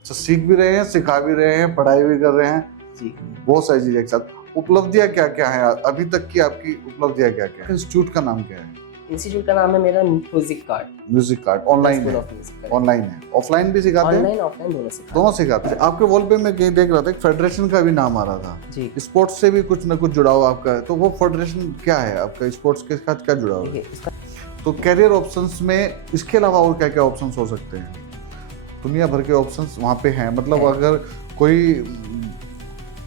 अच्छा, सीख भी रहे हैं, सिखा भी रहे हैं, पढ़ाई भी कर रहे हैं, जी। बहुत सारी चीजें एक साथ। उपलब्धियां क्या क्या है अभी तक की, आपकी उपलब्धियां क्या क्या है? इंस्टीट्यूट का नाम क्या है? इंस्टीट्यूट का नाम है मेरा music card, music card. The online school है? Of music. ऑनलाइन है, ऑफलाइन भी सिखाते हैं? ऑनलाइन ऑफलाइन दोनों सिखाते दोनों सिखाते हैं। आपके वॉल पे मैं कहीं देख रहा था, एक फेडरेशन का भी नाम आ रहा था। जी। स्पोर्ट्स से भी कुछ ना कुछ जुड़ा हुआ आपका है, तो वो फेडरेशन क्या है आपका, स्पोर्ट्स के साथ क्या जुड़ा हुआ है? देखिए इसका तो कैरियर ऑप्शंस में इसके अलावा और क्या क्या ऑप्शंस हो सकते हैं? दुनिया भर के ऑप्शंस वहाँ पे हैं, मतलब है। अगर कोई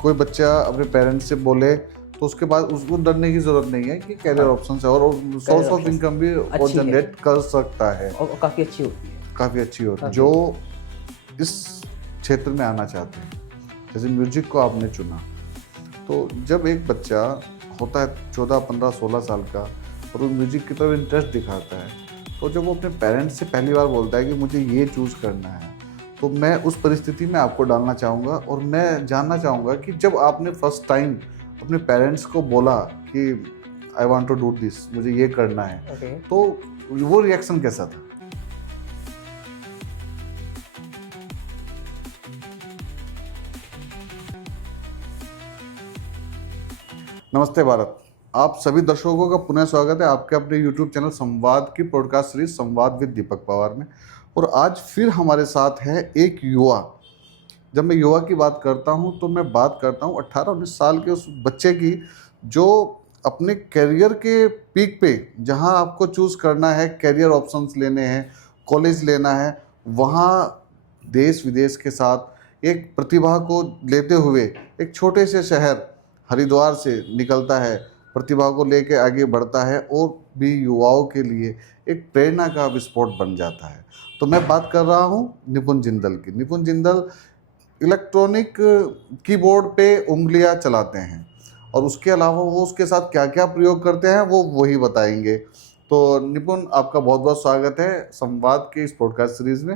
कोई बच्चा अपने पेरेंट्स से बोले तो उसके बाद उसको डरने की जरूरत नहीं है कि कैरियर हाँ, ऑप्शंस है, और सोर्स ऑफ options इनकम भी वो अच्छी है। जनरेट कर सकता है, और काफ़ी अच्छी होती है। काफ़ी अच्छी होती है। काफी। जो इस क्षेत्र में आना चाहते हैं, जैसे म्यूजिक को आपने चुना, तो जब एक बच्चा होता है 14 15 16 साल का और वो म्यूजिक की तरफ इंटरेस्ट दिखाता है, तो जब वो अपने पेरेंट्स से पहली बार बोलता है कि मुझे ये चूज़ करना है, तो मैं उस परिस्थिति में आपको डालना चाहूँगा और मैं जानना चाहूँगा कि जब आपने फर्स्ट टाइम अपने पेरेंट्स को बोला कि I want to do this, मुझे ये करना है, ओके। तो वो रिएक्शन कैसा था? नमस्ते भारत, आप सभी दर्शकों का पुनः स्वागत है आपके अपने YouTube चैनल संवाद की पॉडकास्ट सीरीज संवाद विद दीपक पवार में। और आज फिर हमारे साथ है एक युवा। जब मैं युवा की बात करता हूं तो मैं बात करता हूं 18-19 साल के उस बच्चे की, जो अपने करियर के पीक पे, जहां आपको चूज करना है, करियर ऑप्शंस लेने हैं, कॉलेज लेना है, वहां देश विदेश के साथ एक प्रतिभा को लेते हुए एक छोटे से शहर हरिद्वार से निकलता है, प्रतिभा को लेके आगे बढ़ता है और भी युवाओं के लिए एक प्रेरणा का विस्फोट बन जाता है। तो मैं बात कर रहा हूँ निपुण जिंदल की। निपुण जिंदल इलेक्ट्रॉनिक कीबोर्ड पे उंगलियां चलाते हैं, और उसके अलावा वो उसके साथ क्या क्या प्रयोग करते हैं वो वही बताएंगे। तो निपुण, आपका बहुत बहुत स्वागत है संवाद के इस पॉडकास्ट सीरीज में।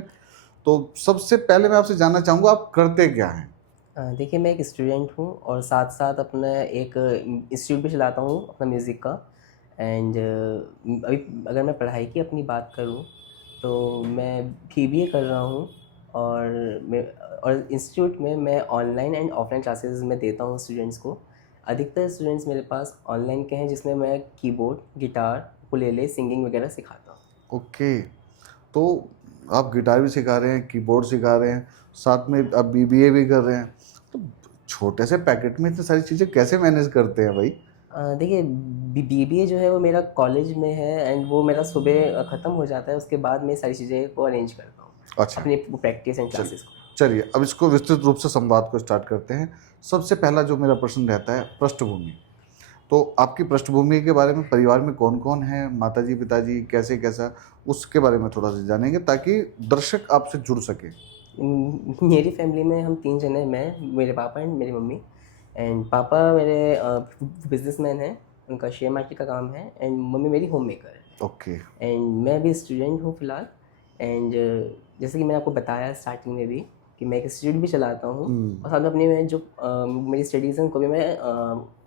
तो सबसे पहले मैं आपसे जानना चाहूँगा, आप करते क्या हैं? देखिए मैं एक स्टूडेंट हूँ और साथ साथ अपना एक इंस्टीट्यूट भी चलाता हूँ अपना म्यूज़िक का। एंड अभी अगर मैं पढ़ाई की अपनी बात करूँ तो मैं बीबीए कर रहा हूँ। और मैं और इंस्टीट्यूट में मैं ऑनलाइन एंड ऑफलाइन क्लासेस में देता हूँ स्टूडेंट्स को। अधिकतर स्टूडेंट्स मेरे पास ऑनलाइन के हैं जिसमें मैं कीबोर्ड, गिटार, उकुलेले, सिंगिंग वगैरह सिखाता हूँ। ओके, तो आप गिटार भी सिखा रहे हैं, कीबोर्ड सिखा रहे हैं, साथ में आप बीबीए भी कर रहे हैं, तो छोटे से पैकेट में इतनी सारी चीज़ें कैसे मैनेज करते हैं भाई? देखिए बीबीए जो है वो मेरा कॉलेज में है एंड वो मेरा सुबह ख़त्म हो जाता है। उसके बाद मैं सारी चीज़ें को अरेंज करता हूँ अच्छा, अपनी प्रैक्टिस एंड चलिए क्लासेस को। चलिए, अब इसको विस्तृत रूप से संवाद को स्टार्ट करते हैं। सबसे पहला जो मेरा प्रश्न रहता है, पृष्ठभूमि। तो आपकी पृष्ठभूमि के बारे में, परिवार में कौन कौन है, माताजी पिताजी कैसे कैसा, उसके बारे में थोड़ा सा जानेंगे ताकि दर्शक आपसे जुड़ सके। मेरी फैमिली में हम 3 जने, मैं, मेरे पापा एंड मेरी मम्मी। एंड पापा मेरे बिजनेसमैन हैं, उनका शेयर मार्केट का काम है। एंड मम्मी मेरी होम मेकर है। ओके। एंड मैं भी स्टूडेंट हूँ फ़िलहाल। एंड जैसे कि मैंने आपको बताया स्टार्टिंग में भी कि मैं एक इंस्टीट्यूट भी चलाता हूँ और साथ में अपनी मैं जो मेरी स्टडीज़ हैं उनको भी मैं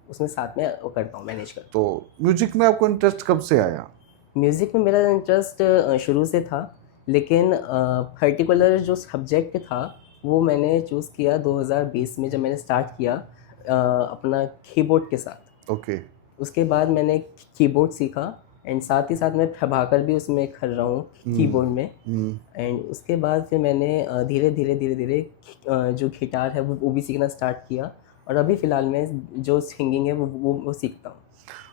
उसमें साथ में वो करता हूँ, मैनेज करता तो म्यूजिक में आपको इंटरेस्ट कब से आया? हूँ। म्यूज़िक में मेरा इंटरेस्ट शुरू से था, लेकिन पर्टिकुलर जो सब्जेक्ट था वो मैंने चूज़ किया 2020 में जब मैंने स्टार्ट किया अपना कीबोर्ड के साथ। ओके। उसके बाद मैंने कीबोर्ड सीखा एंड साथ ही साथ मैं प्रभाकर भी उसमें कर रहा हूँ कीबोर्ड में। एंड उसके बाद फिर मैंने धीरे धीरे जो गिटार है वो भी सीखना स्टार्ट किया। और अभी फ़िलहाल मैं जो सिंगिंग है वो सीखता हूँ।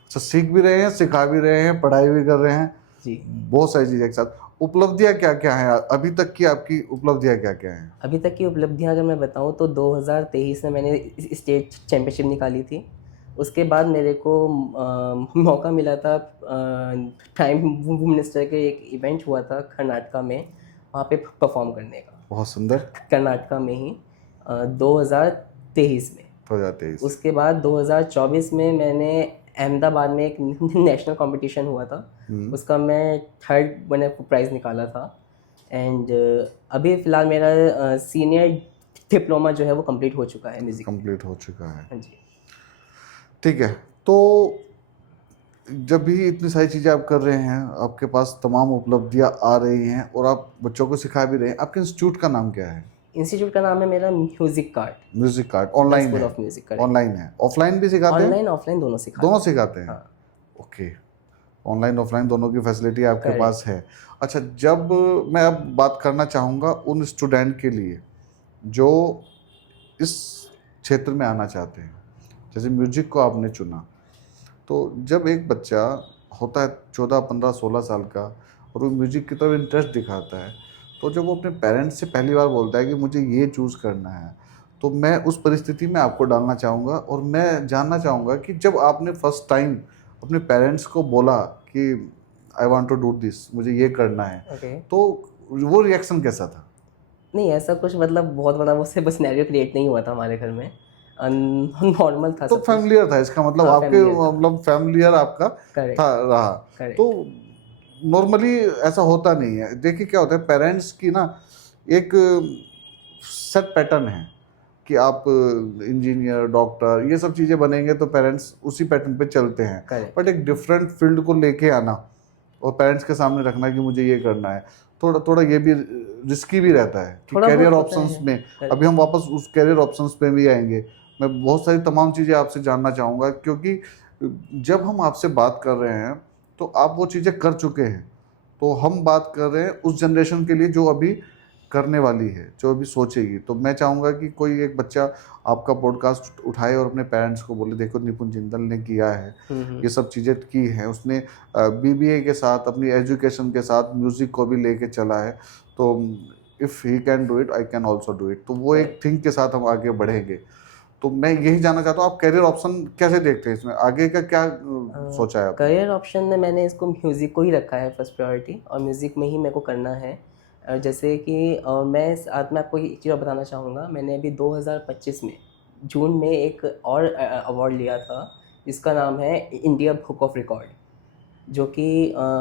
अच्छा, सीख भी रहे हैं, सिखा भी रहे हैं, पढ़ाई भी कर रहे हैं, जी। बहुत सारी चीज़ें एक साथ। उपलब्धियाँ क्या क्या हैं अभी तक की, आपकी उपलब्धियाँ क्या क्या हैं? अभी तक की उपलब्धियाँ अगर मैं बताऊँ तो 2023 में मैंने स्टेट चैम्पियनशिप निकाली थी। उसके बाद मेरे को मौका मिला था, प्राइम मिनिस्टर के एक इवेंट हुआ था कर्नाटका में, वहाँ पे परफॉर्म करने का। बहुत सुंदर। कर्नाटका में ही 2023 में। 2023। उसके बाद 2024 में मैंने अहमदाबाद में एक नेशनल कंपटीशन हुआ था, उसका मैं थर्ड मैंने प्राइज़ निकाला था। एंड अभी फ़िलहाल मेरा सीनियर डिप्लोमा जो है वो कंप्लीट हो चुका है म्यूज़िक में। कंप्लीट हो चुका है, हाँ जी। ठीक है। तो जब भी इतनी सारी चीज़ें आप कर रहे हैं, आपके पास तमाम उपलब्धियां आ रही हैं और आप बच्चों को सिखा भी रहे हैं, आपके इंस्टीट्यूट का नाम क्या है? इंस्टीट्यूट का नाम है मेरा music cart, music cart online school है? Of music cart. ऑनलाइन है, ऑफलाइन भी सिखाते हैं? ऑनलाइन ऑफलाइन दोनों सिखाते दोनों हैं। सिखाते हैं? हाँ, ओके, ऑनलाइन ऑफलाइन दोनों की फैसिलिटी आपके Correct. पास है। अच्छा, जब मैं अब बात करना चाहूँगा उन स्टूडेंट के लिए जो इस क्षेत्र में आना चाहते हैं, जैसे म्यूजिक को आपने चुना, तो जब एक बच्चा होता है 14, 15, 16 साल का और वो म्यूजिक की तरफ इंटरेस्ट दिखाता है, तो जब वो अपने पेरेंट्स से पहली बार बोलता है कि मुझे ये चूज़ करना है, तो मैं उस परिस्थिति में आपको डालना चाहूँगा और मैं जानना चाहूँगा कि जब आपने फर्स्ट टाइम अपने पेरेंट्स को बोला कि I want to do this, मुझे ये करना है, ओके। तो वो रिएक्शन कैसा था? नहीं ऐसा कुछ मतलब बहुत बड़ा वो से बस सिनेरियो क्रिएट नहीं हुआ था हमारे घर में, नॉर्मल था तो सब कुछ। फैमिलियर था, इसका मतलब हाँ, आपके familiar था। मतलब फैमिलियर आपका करेक्ट, था रहा। करेक्ट। तो नॉर्मली ऐसा होता नहीं है। देखिए क्या होता है, पेरेंट्स की ना एक सेट पैटर्न है कि आप इंजीनियर, डॉक्टर, ये सब चीज़ें बनेंगे तो पेरेंट्स उसी पैटर्न पे चलते हैं। करेक्ट। बट एक डिफरेंट फील्ड को लेके आना और पेरेंट्स के सामने रखना कि मुझे ये करना है, थोड़ा थोड़ा ये भी रिस्की भी रहता है कि थोड़ा कैरियर बहुत होता ऑप्शंस है। में। Correct. अभी हम वापस उस कैरियर ऑप्शंस पे भी आएंगे। मैं बहुत सारी तमाम चीज़ें आपसे जानना चाहूँगा, क्योंकि जब हम आपसे बात कर रहे हैं तो आप वो चीज़ें कर चुके हैं, तो हम बात कर रहे हैं उस जनरेशन के लिए जो अभी करने वाली है, जो अभी सोचेगी। तो मैं चाहूँगा कि कोई एक बच्चा आपका पॉडकास्ट उठाए और अपने पेरेंट्स को बोले, देखो निपुण जिंदल ने किया है, ये सब चीज़ें की हैं, उसने बीबीए के साथ अपनी एजुकेशन के साथ म्यूज़िक को भी लेके चला है, तो if he can do it I can also do it. तो वो एक थिंक के साथ हम आगे बढ़ेंगे। तो मैं यही जानना चाहता हूँ, आप कैरियर ऑप्शन कैसे देखते हैं इसमें, आगे का क्या सोचा है आपने? करियर ऑप्शन में मैंने इसको म्यूज़िक को ही रखा है फर्स्ट प्रायोरिटी, और म्यूज़िक में ही मेरे को करना है। जैसे कि मैं साथ में आपको एक चीज़ और बताना चाहूँगा, मैंने अभी 2025 में जून में एक और अवार्ड लिया था जिसका नाम है इंडिया बुक ऑफ रिकॉर्ड, जो कि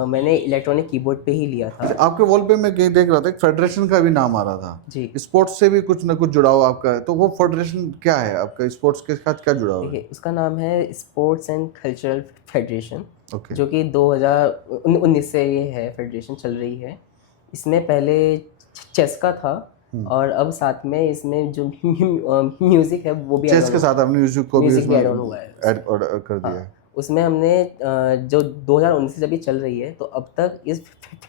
मैंने इलेक्ट्रॉनिक कीबोर्ड पे ही लिया था। अच्छा, आपके वॉल पे मैं कहीं देख रहा था एक फेडरेशन का भी नाम आ रहा था, जी, स्पोर्ट्स से भी कुछ ना कुछ जुड़ाव आपका है, तो वो फेडरेशन क्या है आपका, स्पोर्ट्स के साथ क्या जुड़ाव है? देखिए उसका नाम है sports and cultural federation, okay. जो कि 2019 से ये है, फेडरेशन चल रही है। इसमें पहले चेस का था और अब साथ में इसमें जो म्यूज़िक है वो भी चेस के साथ आपने म्यूजिक को भी म्यूज़िक भी इसमें ऐड ऑन हुआ है। ऐड कर दिया है। हाँ, उसमें हमने जो 2019 से जब ये चल रही है, तो अब तक इस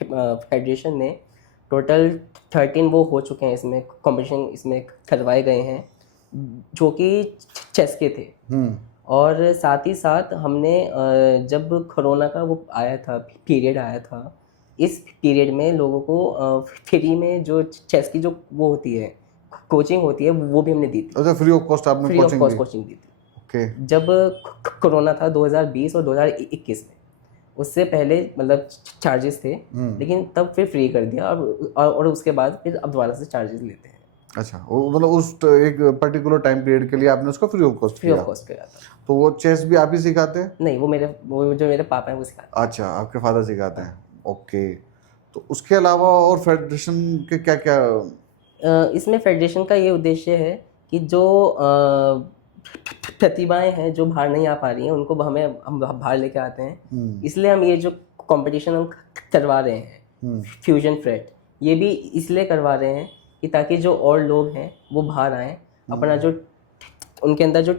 फेडरेशन ने टोटल 13 वो हो चुके हैं, इसमें कंपटीशन इसमें करवाए गए हैं जो कि चेस के थे। और साथ ही साथ हमने जब कोरोना का वो आया था, पीरियड आया था, इस पीरियड में लोगों को फ्री में जो चेस की जो वो होती है, कोचिंग होती है, वो भी हमने दी थी। अच्छा, फ्री ऑफ कॉस्ट आपने फ्री ऑफ कोचिंग कॉस्ट दी? कोचिंग दी थी ओके। जब कोरोना था 2020 और 2021 में। उससे पहले मतलब चार्जेस थे, लेकिन तब फिर फ्री कर दिया, और उसके बाद फिर अब दोबारा से चार्जेस लेते हैं। अच्छा, वो मतलब उस एक पर्टिकुलर टाइम पीरियड के लिए आपने उसको फ्री ऑफ कॉस्ट फ्री किया? ऑफ कॉस्ट किया था। तो वो चेस भी आप ही सिखाते हैं? नहीं, वो जो मेरे पापा हैं वो सिखाते अच्छा, आपके फादर सिखाते हैं। ओके। तो उसके अलावा और फेडरेशन के क्या क्या? हैं। इसमें फेडरेशन का ये उद्देश्य है कि जो प्रतिभाएं हैं जो बाहर नहीं आ पा रही हैं, उनको हम बाहर लेके आते हैं। इसलिए हम ये जो कंपटीशन हम करवा रहे हैं, फ्यूजन फ्रेट, ये भी इसलिए करवा रहे हैं कि ताकि जो और लोग हैं वो बाहर आएँ, अपना जो उनके अंदर जो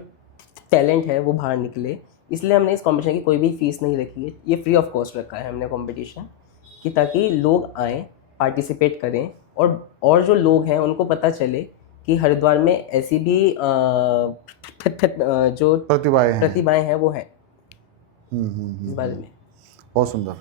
टैलेंट है वो बाहर निकले। इसलिए हमने इस कंपटीशन की कोई भी फीस नहीं रखी है, ये फ्री ऑफ कॉस्ट रखा है हमने कंपटीशन, कि ताकि लोग आएँ, पार्टिसिपेट करें, और जो लोग हैं उनको पता चले कि हरिद्वार में ऐसी भी जो प्रतिभाएं हैं वो हैं इस बारे में। बहुत सुंदर।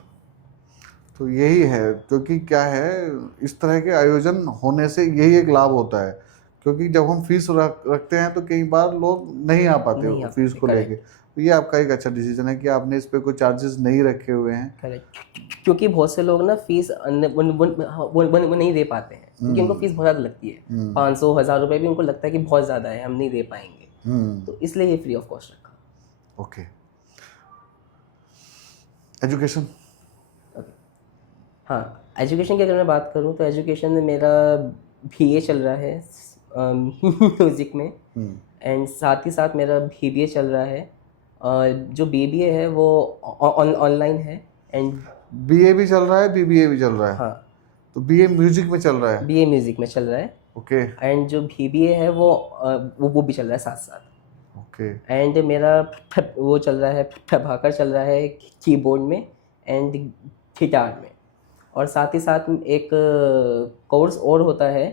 तो यही है, क्योंकि क्या है, इस तरह के आयोजन होने से यही एक लाभ होता है, क्योंकि जब हम फीस रखते हैं तो कई बार लोग नहीं आ पाते फीस को लेके। तो ये आपका एक अच्छा डिसीजन है कि आपने इस पे कोई चार्जेस नहीं रखे हुए हैं। करेक्ट, क्योंकि बहुत से लोग ना फीस वो नहीं दे पाते हैं, क्योंकि उनको फीस बहुत ज़्यादा लगती है। 500-1000 रुपये भी उनको लगता है कि बहुत ज़्यादा है, हम नहीं दे पाएंगे। तो इसलिए ये फ्री ऑफ कॉस्ट रखा। ओके। एजुकेशन? हाँ, एजुकेशन की अगर मैं बात करूँ तो एजुकेशन में मेरा BA चल रहा है म्यूज़िक में, एंड साथ ही साथ मेरा BBA चल रहा है। जो BBA है वो ऑनलाइन है, एंड BA भी चल रहा है, BBA भी चल रहा है? हाँ, तो BA म्यूजिक में चल रहा है? BA म्यूज़िक में चल रहा है। ओके एंड जो BBA है वो भी चल रहा है साथ साथ। ओके एंड मेरा वो चल रहा है, प्रभाकर चल रहा है कीबोर्ड में एंड गिटार में। और साथ ही साथ एक कोर्स और होता है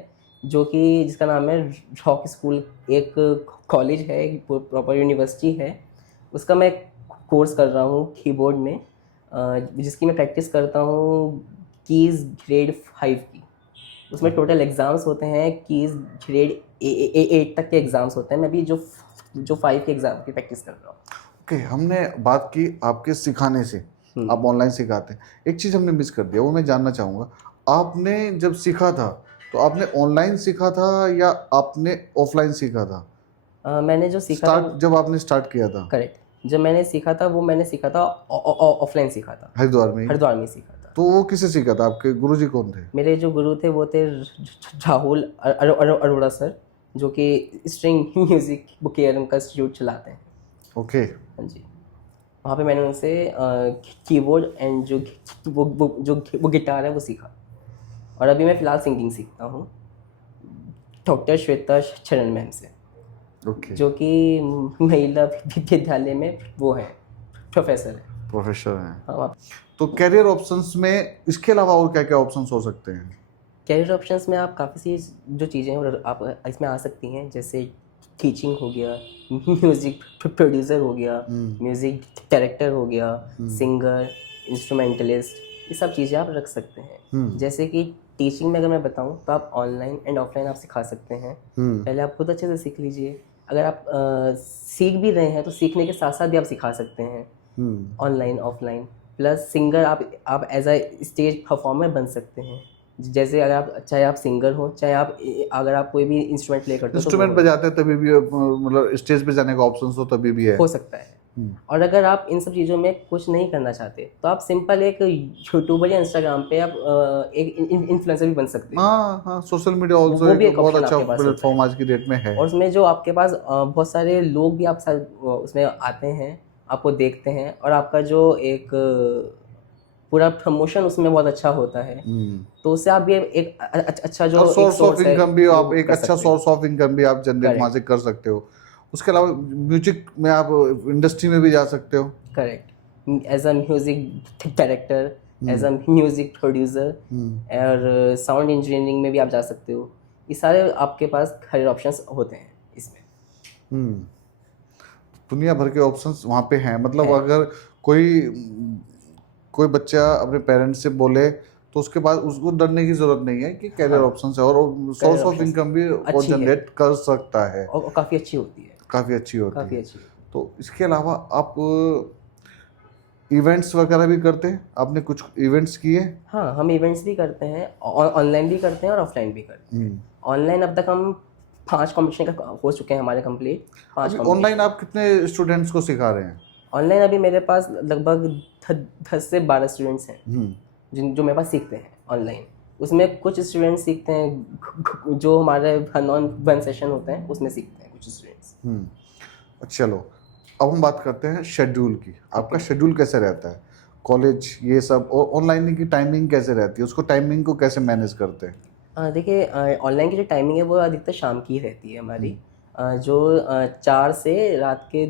जो कि जिसका नाम है रॉक स्कूल, एक कॉलेज है, एक प्रॉपर यूनिवर्सिटी है, उसका मैं कोर्स कर रहा हूँ कीबोर्ड में, जिसकी मैं प्रैक्टिस करता हूँ कीज़ ग्रेड 5 की। उसमें टोटल एग्ज़ाम्स होते हैं, कीज़ ग्रेड 8 तक के एग्ज़ाम्स होते हैं। मैं भी जो 5 के एग्ज़ाम की प्रैक्टिस कर रहा हूँ। ओके। हमने बात की आपके सिखाने से, आप ऑनलाइन सिखाते हैं। एक चीज़ हमने मिस कर दिया, वो मैं जानना चाहूँगा, आपने जब सीखा था तो आपने ऑनलाइन सीखा था या आपने ऑफलाइन सीखा था? मैंने जो सीखा था जब आपने स्टार्ट किया था करेक्ट, जब मैंने सीखा था वो मैंने सीखा था ऑफलाइन सीखा था, हरिद्वार में ही? हरिद्वार में सीखा था। तो वो किसे सीखा था? आपके गुरुजी कौन थे? मेरे जो गुरु थे वो थे राहुल अरोड़ा सर, जो कि स्ट्रिंग म्यूज़िक बुकेयरम का इंस्टीट्यूट चलाते हैं। ओके हाँ जी, वहाँ पे मैंने उनसे कीबोर्ड एंड जो गिटार है वो सीखा। और अभी मैं फ़िलहाल सिंगिंग सीखता हूँ डॉक्टर श्वेता चरण मैम से, ओके जो कि महिला विद्यालय में वो हैं, प्रोफेसर हैं। प्रोफेसर हैं। हाँ, तो कैरियर ऑप्शंस में इसके अलावा और क्या क्या ऑप्शंस हो सकते हैं? कैरियर ऑप्शंस में आप काफ़ी सी जो चीज़ें हैं वो आप इसमें आ सकती हैं, जैसे टीचिंग हो गया, म्यूज़िक प्रोड्यूसर हो गया, म्यूज़िक डायरेक्टर हो गया, सिंगर, इंस्ट्रूमेंटलिस्ट, ये सब चीज़ें आप रख सकते हैं। जैसे कि टीचिंग में अगर मैं बताऊं तो आप ऑनलाइन एंड ऑफलाइन आप सिखा सकते हैं। पहले आप खुद अच्छे से सीख लीजिए। अगर आप सीख भी रहे हैं तो सीखने के साथ साथ भी आप सिखा सकते हैं ऑनलाइन ऑफलाइन। प्लस सिंगर आप एज अ स्टेज परफॉर्मर बन सकते हैं। जैसे अगर आप चाहे आप सिंगर हो, चाहे आप अगर आप कोई भी इंस्ट्रूमेंट प्ले करते हो तो इंस्ट्रूमेंट बजाते हैं तभी भी मतलब स्टेज पे जाने का ऑप्शन हो तभी भी है? हो सकता है। और अगर आप इन सब चीज़ों में कुछ नहीं करना चाहते तो आप सिंपल एक यूट्यूबर या इंस्टाग्राम पे आप एक इन्फ्लुएंसर भी बन सकते हैं। हाँ हाँ, सोशल मीडिया ऑल्सो वो भी एक एक बहुत ऑप्शन अच्छा आपके पास होता प्लेटफॉर्म आज की डेट में है। और उसमें जो आपके पास बहुत सारे लोग भी आप साथ उसमें आते हैं, आपको देखते हैं, और आपका जो एक पूरा प्रमोशन उसमें बहुत अच्छा होता है। तो उससे आप भी एक अच्छा जो और एक सोर्स ऑफ सोर्स है इनकम भी वो आप एक कर अच्छा सकते हो। सोर्स ऑफ इनकम भी आप जनरेट वहाँ से कर सकते हो। उसके अलावा म्यूजिक में आप इंडस्ट्री में भी जा सकते हो। Correct, as a music director, as a music producer, और साउंड इंजीनियरिंग में भी आप जा सकते हो। ये सारे आपके पास करियर ऑप्शंस होते हैं इसमें। दुनिया भर के ऑप्शंस वहाँ पे हैं। मतलब है। अगर कोई कोई बच्चा अपने पेरेंट्स से बोले तो उसके बाद उसको डरने की जरूरत नहीं है कि कैरियर हाँ, ऑप्शंस है, और सोर्स ऑफ options इनकम भी वो अच्छी है जनरेट कर सकता है। और काफ़ी अच्छी होती है, काफ़ी अच्छी होती काफ़ी है। अच्छी होती है। तो इसके अलावा आप इवेंट्स वगैरह भी करते हैं? आपने कुछ इवेंट्स किए? हाँ, हम इवेंट्स भी करते हैं, ऑनलाइन भी करते हैं और ऑफलाइन भी करते हैं। ऑनलाइन अब तक हम 5 कॉम्पिटिशन का हो चुके हैं हमारे कंप्लीट, 5 अभी कॉम्पिटिशन। ऑनलाइन आप कितने स्टूडेंट्स को सिखा रहे हैं? ऑनलाइन अभी मेरे पास लगभग 10 से 12 स्टूडेंट्स हैं जो मेरे पास सीखते हैं ऑनलाइन। उसमें कुछ स्टूडेंट्स सीखते हैं जो हमारे नॉन वन सेशन होते हैं उसमें सीखते हैं कुछ स्टूडेंट्स। चलो, अब हम बात करते हैं शेड्यूल की। आपका शेड्यूल कैसे रहता है? कॉलेज ये सब और ऑनलाइन की टाइमिंग कैसे रहती है? उसको टाइमिंग को कैसे मैनेज करते हैं? देखिए, ऑनलाइन की जो टाइमिंग है वो अधिकतर शाम की रहती है हमारी, जो 4 से रात के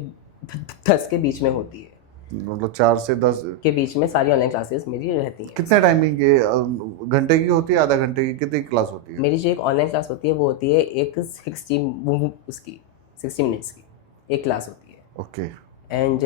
10 के बीच में होती है। मतलब 4 से 10 के बीच में सारी ऑनलाइन क्लासेस मेरी रहती हैं। कितने टाइमिंग के घंटे की होती है, आधा घंटे की, कितनी क्लास होती है? मेरी जो एक ऑनलाइन क्लास होती है वो होती है एक 60 मिनट्स की एक क्लास होती है। ओके एंड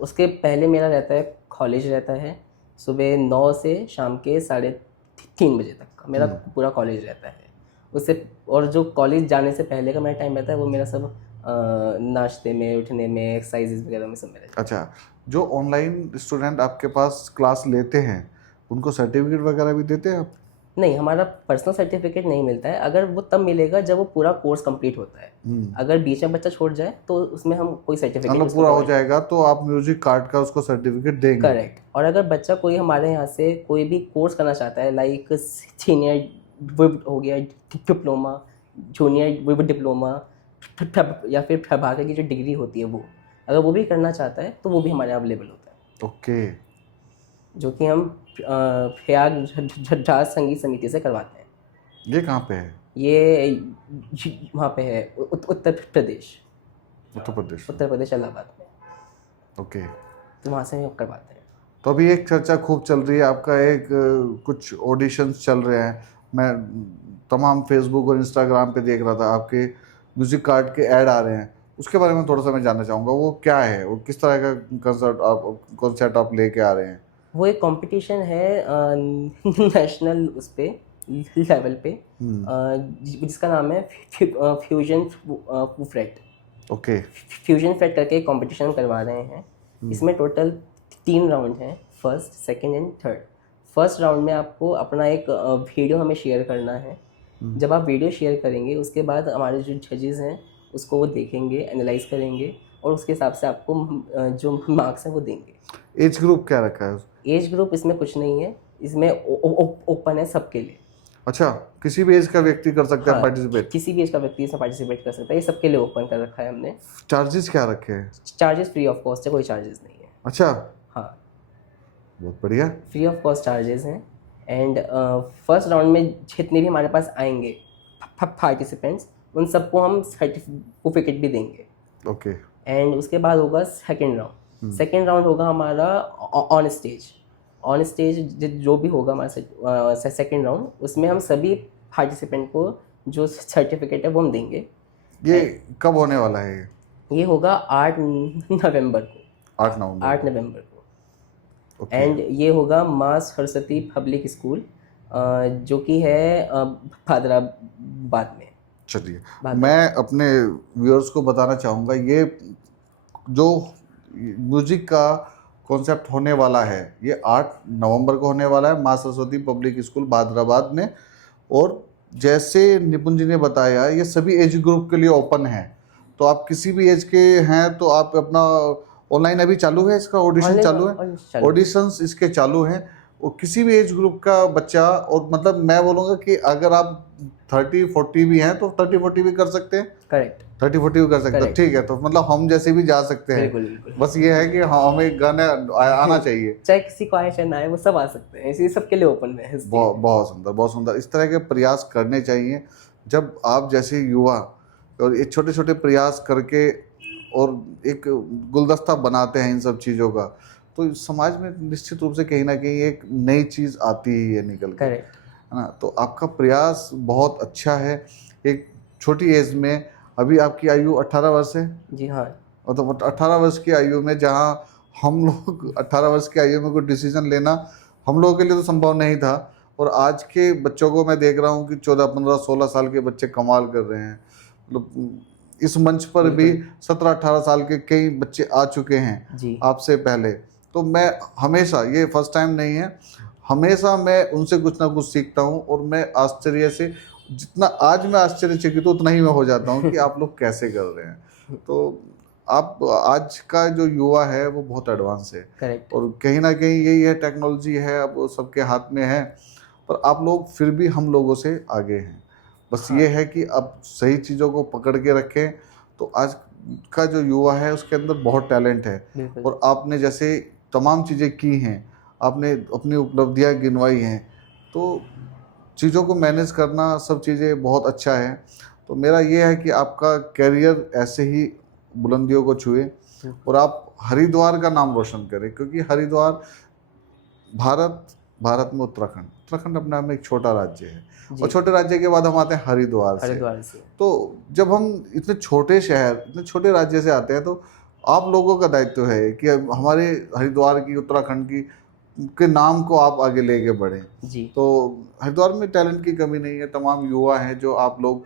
उसके पहले मेरा रहता है कॉलेज रहता है, सुबह 9 से शाम के 3:30 बजे तक का मेरा पूरा कॉलेज रहता है। उससे और जो कॉलेज जाने से पहले का मेरा टाइम रहता है वो मेरा सब नाश्ते में, उठने में, एक्सरसाइजेज वगैरह में सब में रहता है। अच्छा, जो ऑनलाइन स्टूडेंट आपके पास क्लास लेते हैं उनको सर्टिफिकेट वगैरह भी देते हैं आप? नहीं, हमारा पर्सनल सर्टिफिकेट नहीं मिलता है। अगर वो तब मिलेगा जब वो पूरा कोर्स कंप्लीट होता है। अगर बीच में बच्चा छोड़ जाए तो उसमें हम कोई सर्टिफिकेट मतलब पूरा हो जाएगा तो आप म्यूजिक कार्ड का उसको सर्टिफिकेट देंगे? करेक्ट। और अगर बच्चा कोई हमारे यहाँ से कोई भी कोर्स करना चाहता है, लाइक सीनियर हो गया, डिप्लोमा, जूनियर डिप्लोमा, या फिर प्रभाकर की जो डिग्री होती है वो, अगर वो भी करना चाहता है तो वो भी हमारे यहाँ अवेलेबल होता है। ओके। जो कि हम प्रयागराज संगीत समिति से करवाते हैं। ये कहाँ पे है? ये वहाँ पे है उत्तर प्रदेश, उत्तर प्रदेश। इलाहाबाद में। ओके। तो वहाँ से हम करवाते हैं। तो अभी एक चर्चा खूब चल रही है आपका, एक कुछ ऑडिशंस चल रहे हैं। मैं तमाम फेसबुक और इंस्टाग्राम पे देख रहा था, आपके म्यूजिक कार्ड के ऐड आ रहे हैं। उसके बारे में थोड़ा सा मैं जानना चाहूँगा, वो क्या है, वो किस तरह का कॉन्सेप्ट आप लेके आ रहे हैं? वो एक कंपटीशन है नेशनल उस पे लेवल पे, जिसका नाम है Fusion Fret. Okay. Fusion Fete करके एक कंपटीशन करवा रहे हैं। इसमें टोटल 3 राउंड हैं, first, second and third. First round में आपको अपना एक वीडियो हमें शेयर करना है। जब आप वीडियो शेयर करेंगे उसके बाद हमारे जो जजेस हैं उसको वो देखेंगे, एनालाइज करेंगे और उसके हिसाब से आपको जो मार्क्स हैं वो देंगे। एज ग्रुप क्या रखा है? एज ग्रुप इसमें कुछ नहीं है, इसमें ओपन है सबके लिए। अच्छा, किसी भी एज का व्यक्ति कर सकता है हाँ, पार्टिसिपेट? किसी भी एज का व्यक्ति इसमें पार्टिसिपेट कर सकता है, ये सबके लिए ओपन कर रखा है हमने। चार्जेस क्या रखे हैं? चार्जेस फ्री ऑफ कॉस्ट है, कोई चार्जेस नहीं है। अच्छा, हाँ, बहुत बढ़िया। फ्री ऑफ कॉस्ट चार्जेस हैं। एंड फर्स्ट राउंड में जितने भी हमारे पास आएंगे पार्टिसिपेंट्स, उन सबको हम सर्टिफिकेट भी देंगे। ओके। एंड उसके बाद होगा सेकंड राउंड। सेकंड राउंड होगा हमारा ऑन स्टेज। ऑन स्टेज जो भी होगा हमारा सेकंड राउंड, उसमें हम सभी पार्टिसिपेंट को जो सर्टिफिकेट है वो हम देंगे। ये कब होने वाला है ये? ये होगा 8 नवंबर को। 8 नवंबर 8 नवंबर को। ओके। एंड ये होगा माँ सरस्वती पब्लिक स्कूल, जो कि है हैदराबाद में। चलिए, बात मैं अपने व्यूअर्स को बताना चाहूँगा, ये जो म्यूजिक का कॉन्सेप्ट होने वाला है ये 8 नवंबर को होने वाला है, माँ सरस्वती पब्लिक स्कूल हैदराबाद में। और जैसे निपुण जी ने बताया, ये सभी एज ग्रुप के लिए ओपन है। तो आप किसी भी एज के हैं तो आप अपना ऑनलाइन अभी चालू है, इसका ऑडिशन चालू है, ऑडिशंस इसके चालू हैं। और किसी भी एज ग्रुप का बच्चा, और मतलब मैं बोलूँगा कि अगर आप 30-40 भी हैं तो 30-40 भी कर सकते हैं। करेक्ट, 30-40 भी कर सकते हैं, Correct. ठीक है। तो मतलब हम जैसे भी जा सकते हैं। बिल्कुल बिल्कुल। बस ये है कि हमें गाना आना चाहिए। चाहे किसी को आए चाहे ना आए, वो सब आ सकते हैं, इसी सबके लिए ओपन है। बहुत सुंदर, बहुत सुंदर। इस तरह के प्रयास करने चाहिए। जब आप जैसे युवा और ये छोटे छोटे प्रयास करके और एक गुलदस्ता बनाते हैं इन सब चीज़ों का, तो समाज में निश्चित रूप से कहीं ना कहीं एक नई चीज़ आती ही है निकल के, करेक्ट। है ना। तो आपका प्रयास बहुत अच्छा है। एक छोटी एज में, अभी आपकी आयु 18 वर्ष है, जी हाँ। और तो 18 वर्ष की आयु में, जहाँ हम लोग 18 वर्ष की आयु में कोई डिसीजन लेना हम लोगों के लिए तो संभव नहीं था, और आज के बच्चों को मैं देख रहा हूँ कि 14, 15, 16 साल के बच्चे कमाल कर रहे हैं। मतलब इस मंच पर भी 17, 18 साल के कई बच्चे आ चुके हैं जी। आपसे पहले। तो मैं हमेशा, ये फर्स्ट टाइम नहीं है, हमेशा मैं उनसे कुछ ना कुछ सीखता हूँ। और मैं आश्चर्य से, जितना आज मैं आश्चर्यचकित हूँ उतना ही मैं हो जाता हूँ कि आप लोग कैसे कर रहे हैं। तो आप, आज का जो युवा है वो बहुत एडवांस है। करेक्ट। और कहीं ना कहीं यही है, टेक्नोलॉजी है, अब वो सबके हाथ में है, पर आप लोग फिर भी हम लोगों से आगे हैं। बस ये है कि अब सही चीज़ों को पकड़ के रखें। तो आज का जो युवा है उसके अंदर बहुत टैलेंट है। बिल्कुल। और आपने जैसे तमाम चीज़ें की हैं, आपने अपनी उपलब्धियां गिनवाई हैं, तो चीज़ों को मैनेज करना, सब चीज़ें बहुत अच्छा है। तो मेरा ये है कि आपका करियर ऐसे ही बुलंदियों को छुए और आप हरिद्वार का नाम रोशन करें, क्योंकि हरिद्वार भारत में उत्तराखंड अपने आप में एक छोटा राज्य है, और छोटे राज्य के बाद हम आते हैं हरिद्वार से। तो जब हम इतने छोटे शहर, इतने छोटे राज्य से आते हैं, तो आप लोगों का दायित्व है कि हमारे हरिद्वार की, उत्तराखंड की के नाम को आप आगे लेके बढ़ें। जी। तो हरिद्वार में टैलेंट की कमी नहीं है, तमाम युवा हैं जो आप लोग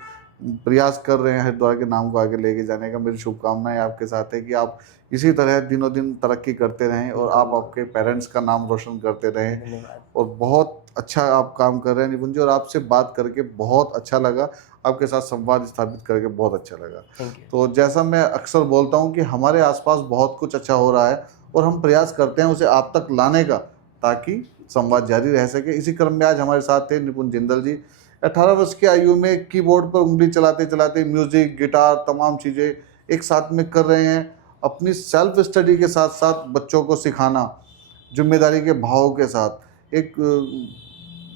प्रयास कर रहे हैं हरिद्वार के नाम को आगे लेके जाने का। मेरी शुभकामनाएं आपके साथ है कि आप इसी तरह दिनों दिन तरक्की करते रहें और आप आपके पेरेंट्स का नाम रोशन करते रहें। धन्यवाद। और बहुत अच्छा आप काम कर रहे हैं निपुण जी, और आपसे बात करके बहुत अच्छा लगा, आपके साथ संवाद स्थापित करके बहुत अच्छा लगा। Thank you. तो जैसा मैं अक्सर बोलता हूँ कि हमारे आसपास बहुत कुछ अच्छा हो रहा है और हम प्रयास करते हैं उसे आप तक लाने का, ताकि संवाद जारी रह सके। इसी क्रम में आज हमारे साथ थे निपुण जिंदल जी। 18 वर्ष की आयु में कीबोर्ड पर उंगली चलाते चलाते म्यूजिक, गिटार, तमाम चीज़ें एक साथ में कर रहे हैं। अपनी सेल्फ स्टडी के साथ साथ बच्चों को सिखाना, जिम्मेदारी के भाव के साथ, एक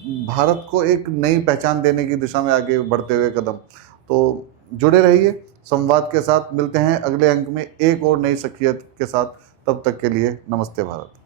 भारत को एक नई पहचान देने की दिशा में आगे बढ़ते हुए कदम। तो जुड़े रहिए संवाद के साथ। मिलते हैं अगले अंक में एक और नई शख्सियत के साथ। तब तक के लिए नमस्ते भारत।